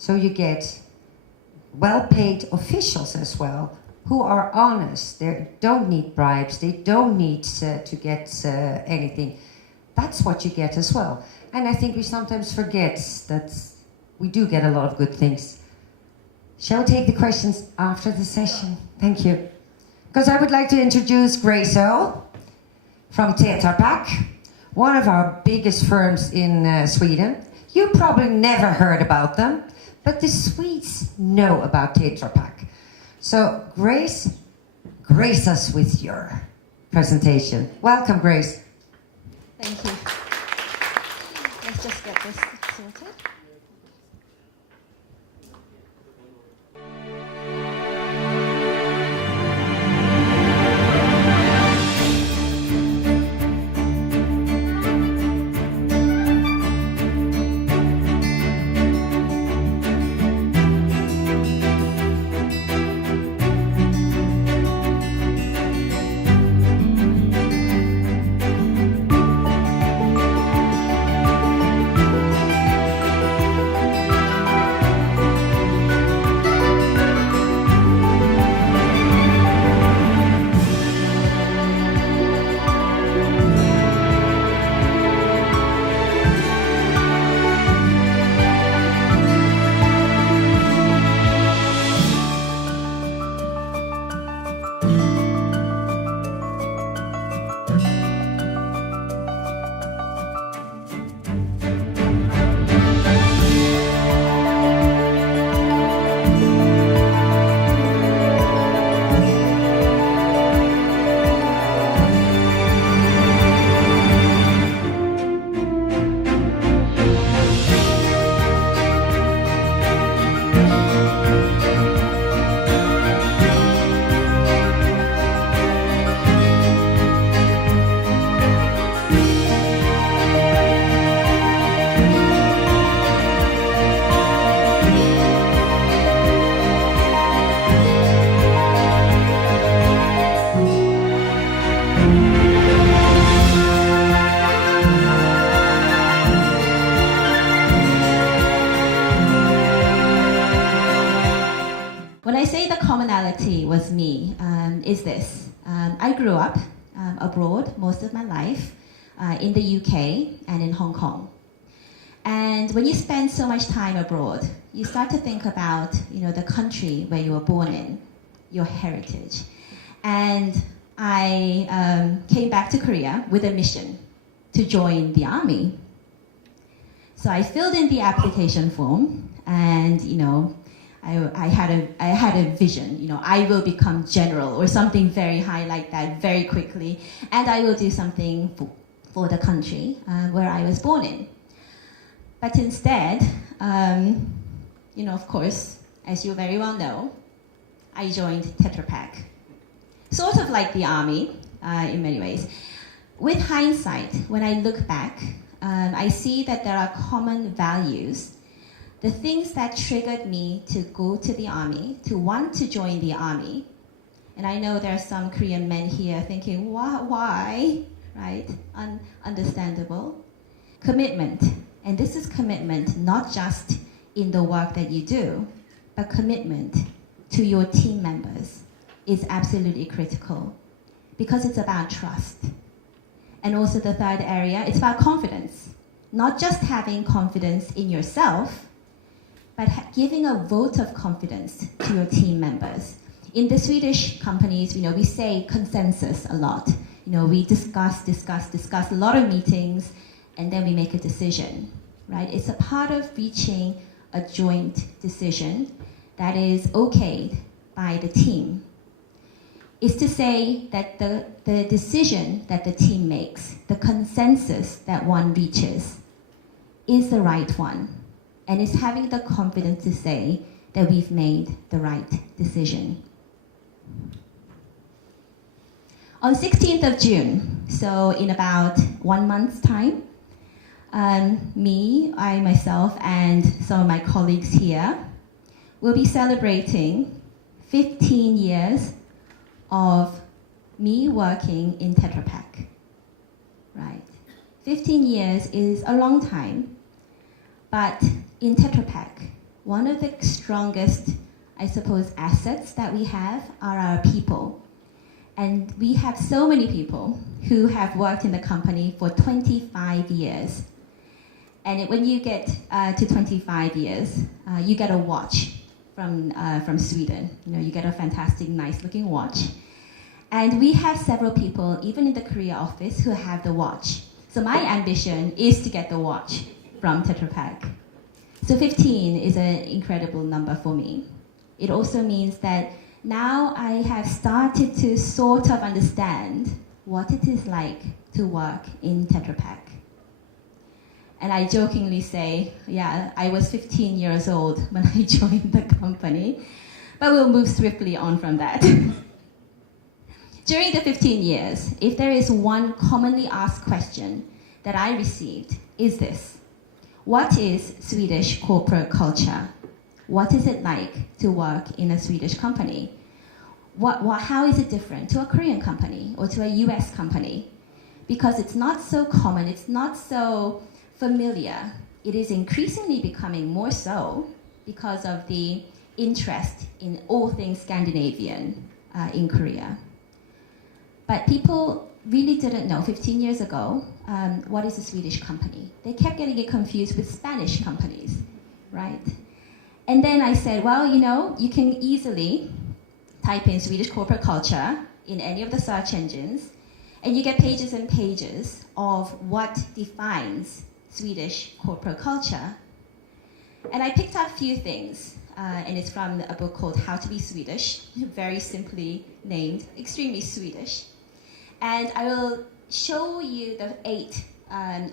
So you get well-paid officials as well, who are honest. They don't need bribes. They don't need to get anything. That's what you get as well. And I think we sometimes forget that we do get a lot of good things. Shall we take the questions after the session? Thank you. Because I would like to introduce Grace O from Tetra Pak, one of our biggest firms in Sweden. You probably never heard about them, but the Swedes know about Tetra Pak. So Grace, grace us with your presentation. Welcome, Grace. Thank you. Let's just get this sorted. Was me is this. I grew up abroad most of my life in the UK and in Hong Kong. And when you spend so much time abroad, you start to think about the country where you were born in, your heritage. And I came back to Korea with a mission to join the army. So I filled in the application form, and I had a vision, I will become general or something very high like that very quickly, and I will do something for the country where I was born in. But instead, of course, as you very well know, I joined Tetra Pak. Sort of like the army in many ways. With hindsight, when I look back, I see that there are common values. The things that triggered me to go to the army, to want to join the army, and I know there are some Korean men here thinking, why? Right? Understandable. Commitment. And this is commitment not just in the work that you do, but commitment to your team members is absolutely critical because it's about trust. And also the third area, it's about confidence. Not just having confidence in yourself, but giving a vote of confidence to your team members. In the Swedish companies, we say consensus a lot. We discuss a lot of meetings, and then we make a decision, right? It's a part of reaching a joint decision that is okayed by the team. Is to say that the decision that the team makes, the consensus that one reaches, is the right one. And it's having the confidence to say that we've made the right decision. On 16th of June, so in about 1 month's time, I myself, and some of my colleagues here will be celebrating 15 years of me working in Tetra Pak. Right? 15 years is a long time, but in Tetra Pak, one of the strongest, I suppose, assets that we have are our people. And we have so many people who have worked in the company for 25 years. And when you get to 25 years, you get a watch from Sweden. You know, you get a fantastic, nice-looking watch. And we have several people, even in the Korea office, who have the watch. So my ambition is to get the watch from Tetra Pak. So 15 is an incredible number for me. It also means that now I have started to sort of understand what it is like to work in Tetra Pak. And I jokingly say, yeah, I was 15 years old when I joined the company, but we'll move swiftly on from that. During the 15 years, if there is one commonly asked question that I received, is this: what is Swedish corporate culture? What is it like to work in a Swedish company? How is it different to a Korean company or to a US company? Because it's not so common, it's not so familiar. It is increasingly becoming more so because of the interest in all things Scandinavian in Korea. But people really didn't know 15 years ago what is a Swedish company. They kept getting it confused with Spanish companies, right? And then I said, well, you know, you can easily type in Swedish corporate culture in any of the search engines, and you get pages and pages of what defines Swedish corporate culture. And I picked up a few things, and it's from a book called How to Be Swedish, very simply named, extremely Swedish. And I will show you the 8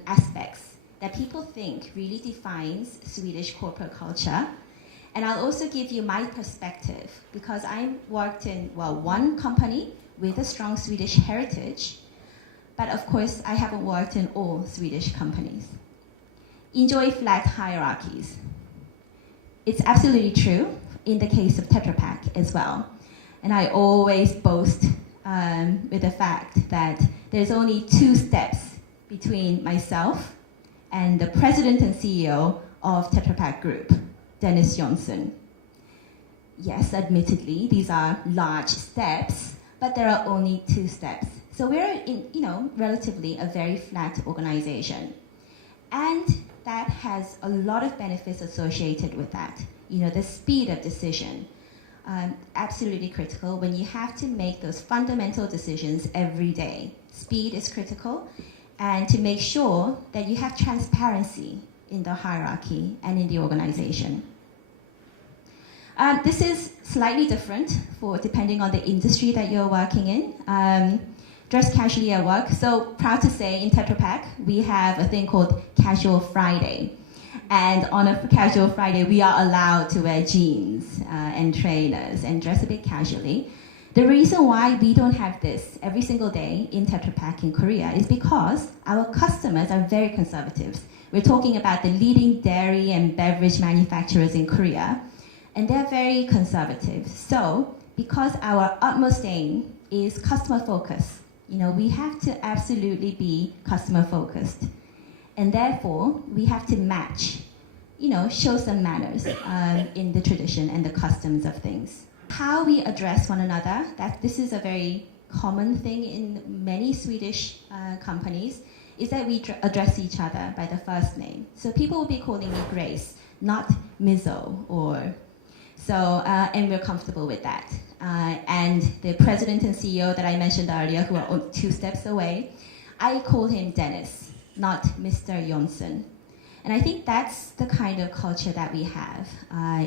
aspects that people think really defines Swedish corporate culture. And I'll also give you my perspective, because I worked in, well, one company with a strong Swedish heritage, but of course I haven't worked in all Swedish companies. Enjoy flat hierarchies. It's absolutely true in the case of Tetra Pak as well. And I always boast with the fact that there's only 2 steps between myself and the president and CEO of Tetra Pak Group, Dennis Johnson. Yes, admittedly, these are large steps, but there are only 2 steps. So we're in, relatively a very flat organization. And that has a lot of benefits associated with that. The speed of decision, absolutely critical when you have to make those fundamental decisions every day. Speed is critical, and to make sure that you have transparency in the hierarchy and in the organization. This is slightly different depending on the industry that you're working in. Dress casually at work. So proud to say in Tetra Pak, we have a thing called Casual Friday. And on a Casual Friday, we are allowed to wear jeans and trainers and dress a bit casually. The reason why we don't have this every single day in Tetra Pak in Korea is because our customers are very conservative. We're talking about the leading dairy and beverage manufacturers in Korea, and they're very conservative. So because our utmost aim is customer focus, we have to absolutely be customer focused. And therefore, we have to match, show some manners in the tradition and the customs of things. How we address one another, this is a very common thing in many Swedish companies, is that we address each other by the first name. So people will be calling me Grace, not Mizzo, and we're comfortable with that. And the president and CEO that I mentioned earlier, who are 2 steps away, I call him Dennis, not Mr. Jonsson. And I think that's the kind of culture that we have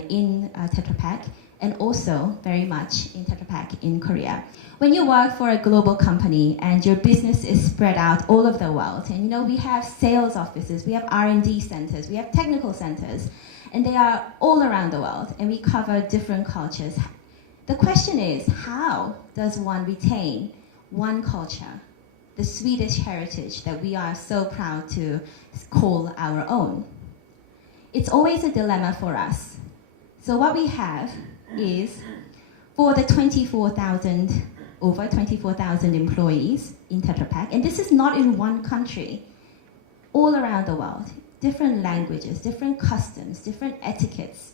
in Tetra Pak, and also very much in Tetra Pak in Korea. When you work for a global company and your business is spread out all over the world, and we have sales offices, we have R&D centers, we have technical centers, and they are all around the world, and we cover different cultures. The question is, how does one retain one culture, the Swedish heritage that we are so proud to call our own? It's always a dilemma for us. So what we have is, for the over 24,000 employees in Tetra Pak, and this is not in one country, all around the world, different languages, different customs, different etiquettes.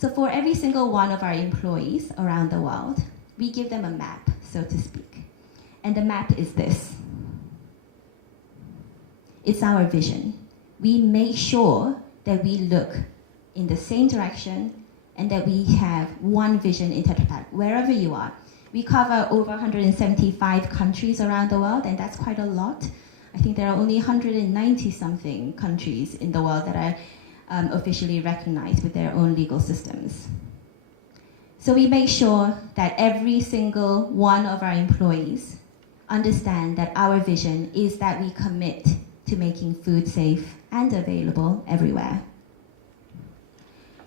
So for every single one of our employees around the world, we give them a map, so to speak. And the map is this. It's our vision. We make sure that we look in the same direction and that we have one vision in Tetra Pak, wherever you are. We cover over 175 countries around the world, and that's quite a lot. I think there are only 190-something countries in the world that are officially recognized with their own legal systems. So we make sure that every single one of our employees understand that our vision is that we commit to making food safe and available everywhere.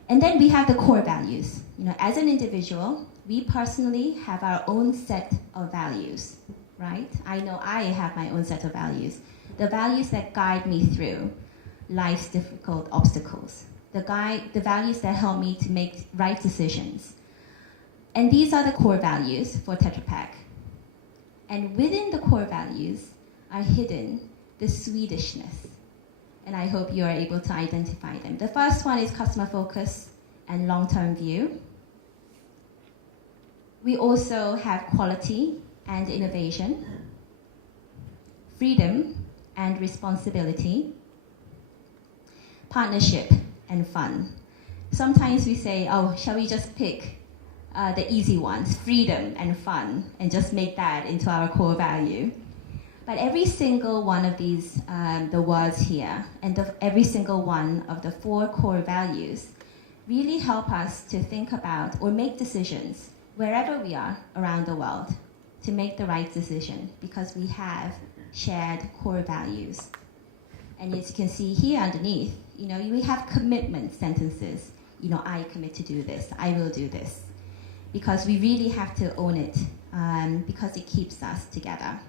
And then we have the core values. You know, as an individual, we personally have our own set of values, right? I know I have my own set of values. The values that guide me through life's difficult obstacles. The values that help me to make right decisions. And these are the core values for Tetra Pak. And within the core values are hidden the Swedishness. And I hope you are able to identify them. The first one is customer focus and long-term view. We also have quality and innovation, freedom and responsibility, partnership and fun. Sometimes we say, oh, shall we just pick the easy ones, freedom and fun, and just make that into our core value? But every single one of these, the words here, and every single one of the 4 core values really help us to think about or make decisions wherever we are around the world to make the right decision because we have shared core values. And as you can see here underneath, you know, we have commitment sentences. You know, I commit to do this, I will do this. Because we really have to own it because it keeps us together.